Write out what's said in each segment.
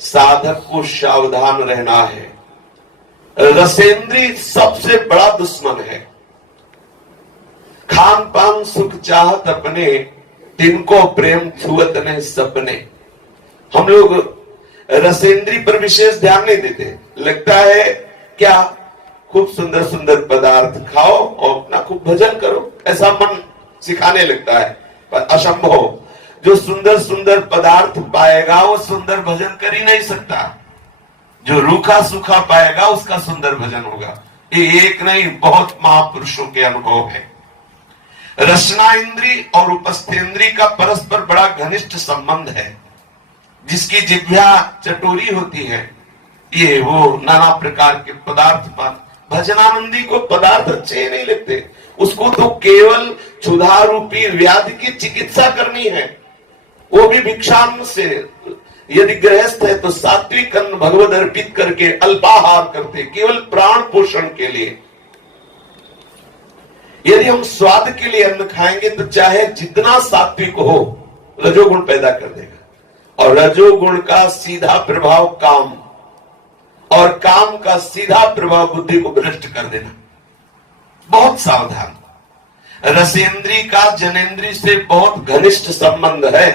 साधक को सावधान रहना है। रसेंद्री सबसे बड़ा दुश्मन है। खान पान सुख चाहत अपने, तिनको प्रेम छुअत ने सपने। हम लोग रसेंद्री पर विशेष ध्यान नहीं देते। लगता है क्या खूब सुंदर सुंदर पदार्थ खाओ और अपना खूब भजन करो, ऐसा मन सिखाने लगता है, पर असंभव। जो सुंदर सुंदर पदार्थ पाएगा वो सुंदर भजन कर ही नहीं सकता। जो रूखा सूखा पाएगा उसका सुंदर भजन होगा। ये एक नहीं, बहुत महापुरुषों के अनुभव है। रसना इंद्री और उपस्थेंद्री का परस्पर बड़ा घनिष्ठ संबंध है। जिसकी जिह्वा चटोरी होती है, ये वो नाना प्रकार के पदार्थ पान। भजनानंदी को पदार्थ अच्छे नहीं लगते, उसको तो केवल क्षुधा रूपी व्याधि की चिकित्सा करनी है, वो भी भिक्षान्न से। यदि गृहस्थ है तो सात्विक अन्न भगवद अर्पित करके अल्पाहार करते, केवल प्राण पोषण के लिए। यदि हम स्वाद के लिए अन्न खाएंगे तो चाहे जितना सात्विक हो, रजोगुण पैदा कर देगा। और रजोगुण का सीधा प्रभाव काम, और काम का सीधा प्रभाव बुद्धि को भ्रष्ट कर देना। बहुत सावधान। रसेंद्री का जनेंद्री से बहुत घनिष्ठ संबंध है।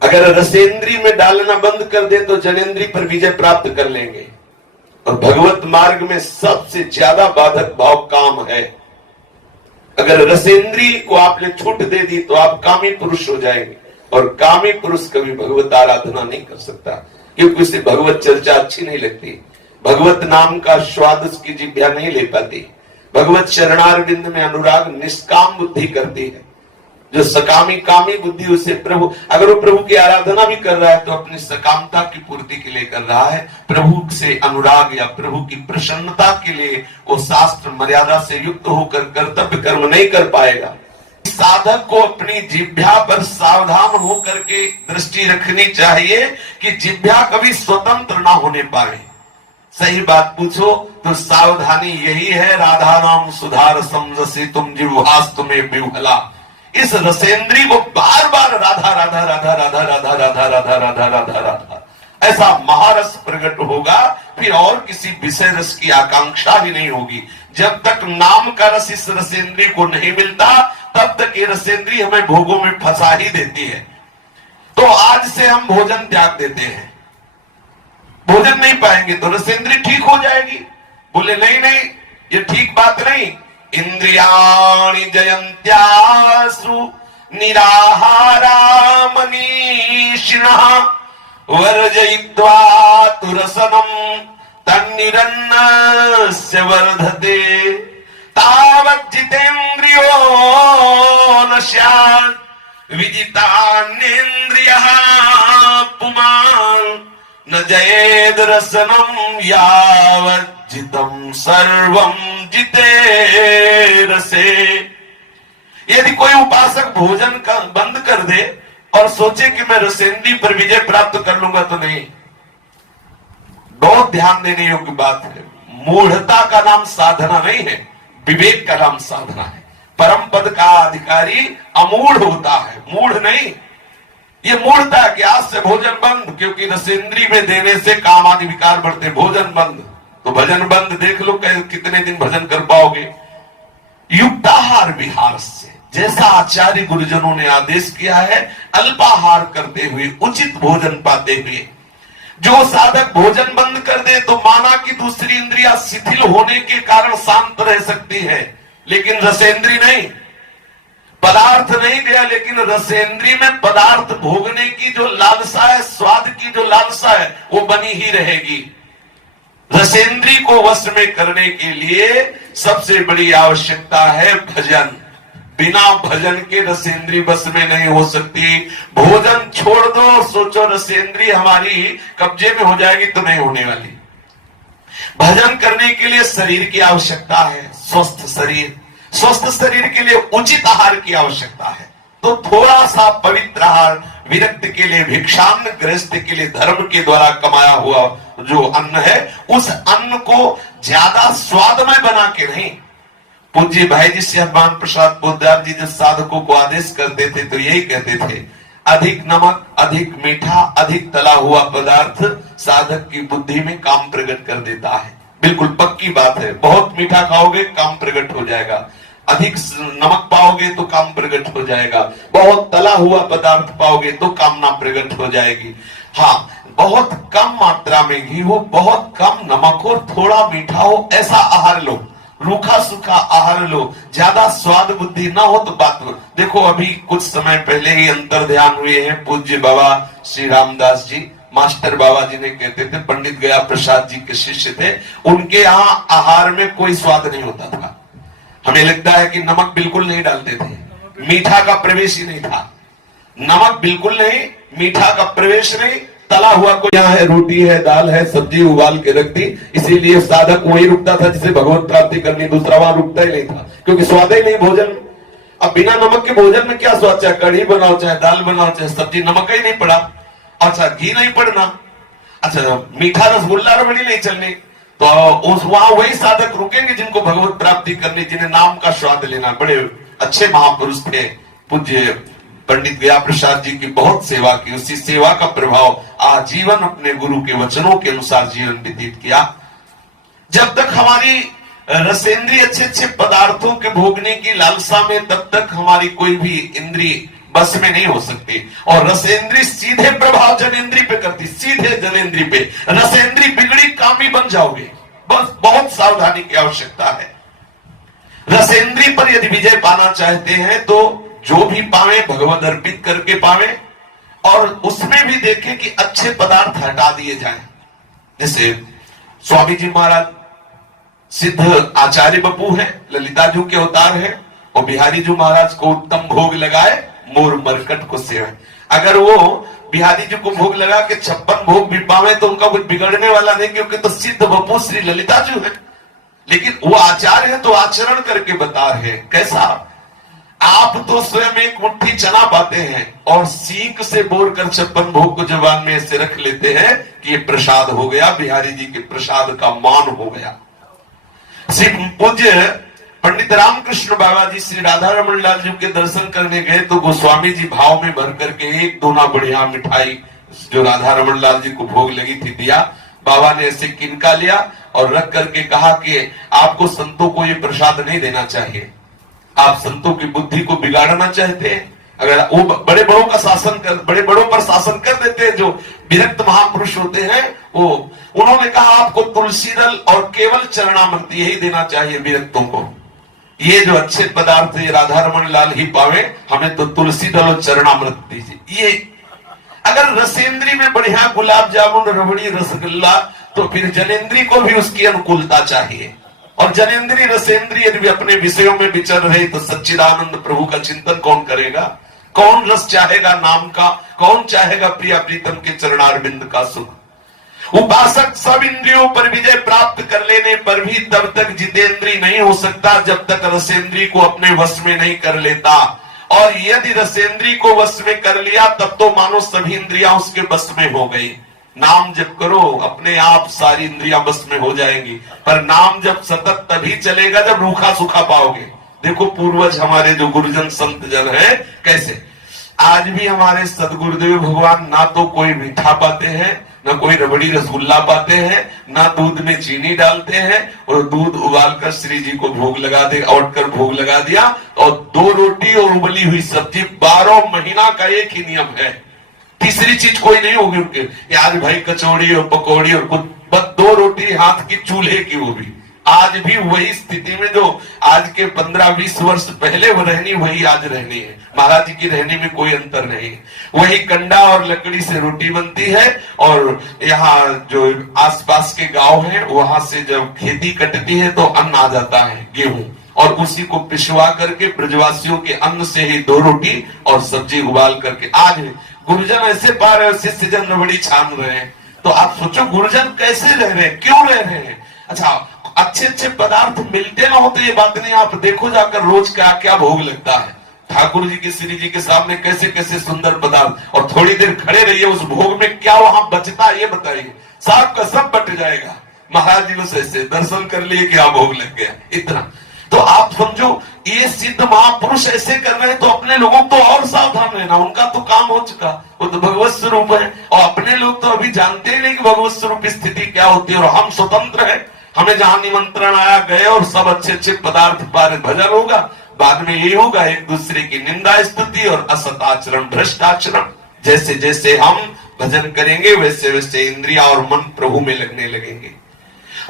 अगर रसेंद्री में डालना बंद कर दे तो जनेंद्री पर विजय प्राप्त कर लेंगे। और भगवत मार्ग में सबसे ज्यादा बाधक भाव काम है। अगर रसेंद्री को आपने छूट दे दी तो आप कामी पुरुष हो जाएंगे। और कामी पुरुष कभी भगवत आराधना नहीं कर सकता, क्योंकि उसे भगवत चर्चा अच्छी नहीं लगती। भगवत नाम का स्वाद उसकी जिह्वा नहीं ले पाती। भगवत शरणारविंद में अनुराग निष्काम बुद्धि करती है। जो सकामी कामी बुद्धि उसे प्रभु, अगर वो प्रभु की आराधना भी कर रहा है तो अपनी सकामता की पूर्ति के लिए कर रहा है। प्रभु से अनुराग या प्रभु की प्रसन्नता के लिए वो शास्त्र मर्यादा से युक्त होकर कर्तव्य कर्म नहीं कर पाएगा। साधक को अपनी जिह्वा पर सावधान होकर के दृष्टि रखनी चाहिए कि जिह्वा कभी स्वतंत्र ना होने पाए। सही बात पूछो तो सावधानी यही है। राधा नाम सुधार समझसी तुम जिह्वास तुम्हें विह्वला। इस रसेंद्री को बार बार राधा राधा राधा राधा राधा राधा राधा राधा राधा राधा ऐसा महारस प्रकट होगा, फिर और किसी विषय रस की आकांक्षा ही नहीं होगी। जब तक नाम का रस इस रसेंद्री को नहीं मिलता तब तक ये रसेंद्री हमें भोगों में फंसा ही देती है। तो आज से हम भोजन त्याग देते हैं, भोजन नहीं पाएंगे तो रसेंद्री ठीक हो जाएगी। बोले नहीं नहीं, ये ठीक बात नहीं। इंद्रियाणि जयन्त्यासु निराहारा मनीषिणः वर्जयित्वा तु रसनं तन्निरन्नस्य वर्धते तावज्जितेन्द्रियो न स्यात् विजितान्येन्द्रियः पुमान् न जयेद रसनं यावज्जितं सर्वं जिते रसे। यदि कोई उपासक भोजन का बंद कर दे और सोचे कि मैं रसेंद्री पर विजय प्राप्त कर लूंगा तो नहीं, बहुत ध्यान देने योग्य बात है। मूढ़ता का नाम साधना नहीं है, विवेक का नाम साधना है। परम पद का अधिकारी अमूढ़ होता है, मूढ़ नहीं। ये मूढ़ता कि आज से भोजन बंद, क्योंकि रसेंद्री में देने से काम आदि विकार बढ़ते। भोजन बंद तो भजन बंद, देख लो कितने दिन भजन कर पाओगे। युक्ताहार विहार से, जैसा आचार्य गुरुजनों ने आदेश किया है, अल्पाहार करते हुए उचित भोजन पाते हुए। जो साधक भोजन बंद कर दे तो माना कि दूसरी इंद्रियां शिथिल होने के कारण शांत रह सकती है, लेकिन रसेंद्री नहीं। पदार्थ नहीं गया लेकिन रसेंद्री में पदार्थ भोगने की जो लालसा है, स्वाद की जो लालसा है, वो बनी ही रहेगी। रसेंद्री को वश में करने के लिए सबसे बड़ी आवश्यकता है भजन। बिना भजन के रसेंद्री बस में नहीं हो सकती। भोजन छोड़ दो, सोचो रसेंद्री हमारी कब्जे में हो जाएगी तो नहीं होने वाली। भजन करने के लिए शरीर की आवश्यकता है, स्वस्थ शरीर। स्वस्थ शरीर के लिए उचित आहार की आवश्यकता है। तो थोड़ा सा पवित्र आहार, विरक्त के लिए भिक्षान्न, गृहस्थ के लिए धर्म के द्वारा कमाया हुआ जो अन्न है, उस अन्न को ज्यादा स्वादमय बना के नहीं। पूज्य भाई जी से हनुमान प्रसाद पोद्दार जी जब साधकों को आदेश करते थे तो यही कहते थे, अधिक नमक, अधिक मीठा, अधिक तला हुआ पदार्थ साधक की बुद्धि में काम प्रकट कर देता है। बिल्कुल पक्की बात है। बहुत मीठा खाओगे काम प्रकट हो जाएगा, अधिक नमक पाओगे तो काम प्रकट हो जाएगा, बहुत तला हुआ पदार्थ पाओगे तो कामना प्रकट हो जाएगी। हाँ, बहुत कम मात्रा में घी हो, बहुत कम नमक हो, थोड़ा मीठा हो, ऐसा आहार लो, रूखा सूखा आहार लो, ज्यादा स्वाद बुद्धि ना हो तो बात हो। देखो अभी कुछ समय पहले ही अंतर ध्यान हुए हैं पूज्य बाबा श्री रामदास जी, मास्टर बाबा जी ने कहते थे, पंडित गया प्रसाद जी के शिष्य थे, उनके यहाँ आहार में कोई स्वाद नहीं होता था। हमें लगता है कि नमक बिल्कुल नहीं डालते थे, मीठा का प्रवेश ही नहीं था, नमक बिल्कुल नहीं, मीठा का प्रवेश नहीं, तला हुआ कोई यहाँ है, रोटी है, दाल है, सब्जी उबाल के रख दी, इसीलिए साधक वही रुकता था जिसे भगवत प्राप्ति करनी, दूसरा वहां रुकता ही नहीं था, क्योंकि स्वाद ही नहीं भोजन। अब बिना नमक के भोजन में क्या स्वाद, चाहे कढ़ी बनाओ, चाहे दाल बनाओ, चाहे सब्जी, नमक ही नहीं पड़ा, अच्छा घी नहीं पड़ना, अच्छा मीठा रसगुल्ला रबड़ी नहीं चलनी, तो उस वहां वही साधक रुकेंगे जिनको भगवत प्राप्ति करनी, जिन्हें नाम का स्वाद लेना। बड़े अच्छे महापुरुष थे पूज्य पंडित गया प्रसाद जी की बहुत सेवा की, उसी सेवा का प्रभाव आजीवन अपने गुरु के वचनों के अनुसार जीवन व्यतीत किया। जब तक हमारी रसेंद्री अच्छे अच्छे पदार्थों के भोगने की लालसा में, तब तक हमारी कोई भी इंद्री बस में नहीं हो सकती। और रसेंद्री सीधे प्रभाव जनेंद्री पे करती, सीधे जनेंद्री पे। रसेंद्री बिगड़ी कामी बन जाओगे, बस बहुत सावधानी की आवश्यकता है। रसेंद्री पर यदि विजय पाना चाहते हैं तो जो भी पावे भगवत अर्पित करके पावे, और उसमें भी देखें कि अच्छे पदार्थ हटा दिए जाएं। जैसे स्वामी जी महाराज सिद्ध आचार्य बपू है, ललिता जी के अवतार है, और बिहारी जी महाराज को उत्तम भोग लगाए, मोर मरकट को सेवा। अगर वो बिहारी जी को भोग लगा के 56 भोग भी पावे तो उनका कुछ बिगड़ने वाला नहीं, क्योंकि तो सिद्ध बपू श्री ललिता जी है। लेकिन वो आचार्य है तो आचरण करके बता रहे हैं। कैसा? आप तो स्वयं एक मुट्ठी चना पाते हैं और सीख से बोर कर 56 भोग को जबान में ऐसे रख लेते हैं कि ये प्रसाद हो गया, बिहारी जी के प्रसाद का मान हो गया। श्री पूज्य पंडित रामकृष्ण बाबा जी श्री राधा रमन लाल जी के दर्शन करने गए तो गोस्वामी जी भाव में भर करके एक दोना बढ़िया मिठाई जो राधा रमन लाल जी को भोग लगी थी दिया। बाबा ने ऐसे किनका लिया और रख करके कहा कि आपको संतों को ये प्रसाद नहीं देना चाहिए, आप संतों की बुद्धि को बिगाड़ना चाहते हैं। अगर वो बड़े बड़ों का शासन कर, बड़े बड़ों पर शासन कर देते हैं जो विरक्त महापुरुष होते हैं, वो उन्होंने कहा आपको तुलसी दल और केवल चरणामृत यही देना चाहिए विरक्तों को। ये जो अच्छे पदार्थ ये राधा रमन लाल ही पावे, हमें तो तुलसी दल और चरणामृत दीजिए। ये अगर रसेंद्री में बढ़िया गुलाब जामुन रबड़ी रसगुल्ला, तो फिर जनेंद्री को भी उसकी अनुकूलता चाहिए। और जनेंद्री रसेंद्री यदि अपने विषयों में विचर रहे तो सच्चिदानंद प्रभु का चिंतन कौन करेगा? कौन रस चाहेगा नाम का? कौन चाहेगा प्रिया प्रीतम के चरणारविंद का सुख? उपासक सब इंद्रियों पर विजय प्राप्त कर लेने पर भी तब तक जितेंद्री नहीं हो सकता जब तक रसेंद्री को अपने वश में नहीं कर लेता। और यदि रसेंद्री को वश में कर लिया तब तो मानो सभी इंद्रियां उसके वश में हो गई। नाम जप करो, अपने आप सारी इंद्रियां बस में हो जाएंगी, पर नाम जब सतत तभी चलेगा जब रूखा सूखा पाओगे। देखो पूर्वज हमारे जो गुरुजन संत जन हैं कैसे, आज भी हमारे सदगुरुदेव भगवान ना तो कोई मीठा पाते हैं, ना कोई रबड़ी रसगुल्ला पाते हैं, ना दूध में चीनी डालते हैं, और दूध उबालकर श्री जी को भोग लगा दे, औटकर भोग लगा दिया, और 2 रोटी और उबली हुई सब्जी। 12 महीना का एक ही नियम है, तीसरी चीज कोई नहीं होगी उनके। आज भाई कचौड़ी और पकौड़ी और कुछ, बस 2 रोटी हाथ की चूल्हे की, वो भी आज भी वही स्थिति में जो आज के 15-20 वर्ष पहले वो रहनी वही आज रहनी है। महाराज जी की रहने में कोई अंतर नहीं। वही कंडा और लकड़ी से रोटी बनती है, और यहाँ जो आसपास के गांव हैं वहां से जब खेती कटती है तो अन्न आ जाता है, गेहूं, और उसी को पिसवा करके ब्रजवासियों के अन्न से ही 2 रोटी और सब्जी उबाल करके आज गुरुजन ऐसे पा रहे, शिष्य जन रबड़ी छान रहे हैं। तो आप सोचो गुरुजन कैसे रह रहे हैं, क्यों रह रहे हैं? अच्छा, अच्छे अच्छे पदार्थ मिलते ना हो तो ये बात नहीं। आप देखो जाकर रोज क्या क्या भोग लगता है ठाकुर जी की, श्री जी के सामने कैसे कैसे सुंदर पदार्थ, और थोड़ी देर खड़े रहिए उस भोग में क्या वहां बचता है ये बताइए, सब का सब बट जाएगा। महाराज जी बस ऐसे दर्शन कर लिए क्या भोग लग गया, इतना। तो आप समझो, ये सिद्ध महापुरुष ऐसे कर रहे हैं तो अपने लोगों को और सावधान रहना, उनका तो काम हो चुका, वो तो भगवत स्वरूप है। और अपने लोग तो अभी जानते ही नहीं कि भगवत स्वरूप स्थिति क्या होती है, और हम स्वतंत्र है, हमें जहां निमंत्रण आया गए और सब अच्छे अच्छे पदार्थ पारे, भजन होगा, बाद में यही होगा एक दूसरे की निंदा स्तुति और असत आचरण, भ्रष्ट आचरण। जैसे जैसे हम भजन करेंगे वैसे वैसे इंद्रिया और मन प्रभु में लगने लगेंगे,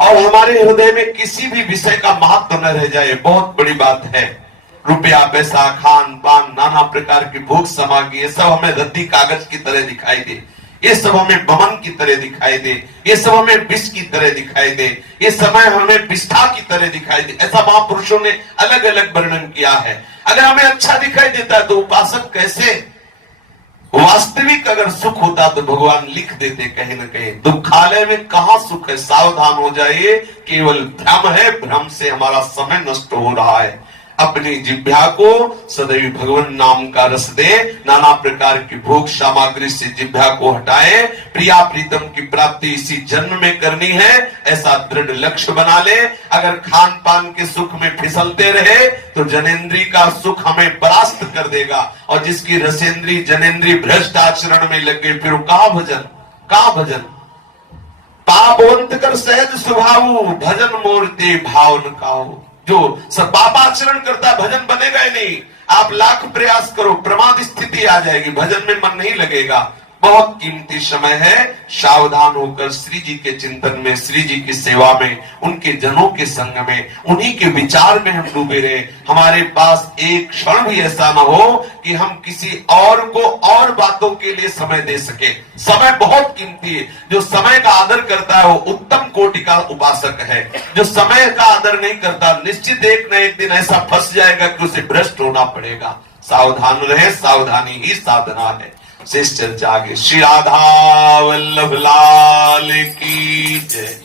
और हमारे हृदय में किसी भी विषय का महत्व न रह जाए, बहुत बड़ी बात है। रुपया पैसा, खान पान, नाना प्रकार की भोग सामग्री, ये सब हमें रद्दी कागज की तरह दिखाई दे, ये सब हमें बमन की तरह दिखाई दे, ये सब हमें विष की तरह दिखाई दे, ये समय हमें विष्ठा की तरह दिखाई दे, ऐसा महापुरुषों ने अलग अलग वर्णन किया है। अगर हमें अच्छा दिखाई देता है तो उपासक कैसे, वास्तविक अगर सुख होता तो भगवान लिख देते कहीं न कहीं, दुखालय में कहां सुख है, सावधान हो जाइए, केवल भ्रम है, भ्रम से हमारा समय नष्ट हो रहा है। अपनी जिह्वा को सदैव भगवान नाम का रस दे, नाना प्रकार की भोग सामग्री से जिह्वा को हटाए, प्रिया प्रीतम की प्राप्ति इसी जन्म में करनी है, ऐसा दृढ़ लक्ष्य बना ले। अगर खान पान के सुख में फिसलते रहे तो जनेन्द्री का सुख हमें परास्त कर देगा, और जिसकी रसेंद्री जनेन्द्री भ्रष्ट आचरण में लग गई, फिर वो कहां भजन, कहां भजन। पापवंत कर सहज स्वभाव, भजन मूर्ति भावन काऊ। जो सब पाप आचरण करता है भजन बनेगा ही नहीं, आप लाख प्रयास करो, प्रमाद स्थिति आ जाएगी, भजन में मन नहीं लगेगा। बहुत कीमती समय है, सावधान होकर श्री जी के चिंतन में, श्री जी की सेवा में, उनके जनों के संग में, उन्हीं के विचार में हम डूबे रहे। हमारे पास एक क्षण भी ऐसा ना हो कि हम किसी और को और बातों के लिए समय दे सके। समय बहुत कीमती है, जो समय का आदर करता है वो उत्तम कोटि का उपासक है। जो समय का आदर नहीं करता निश्चित एक न एक दिन ऐसा फंस जाएगा कि उसे भ्रष्ट होना पड़ेगा। सावधान रहे, सावधानी ही साधना है। शेष चर्चा आगे। श्री राधा वल्लभ लाल की जय।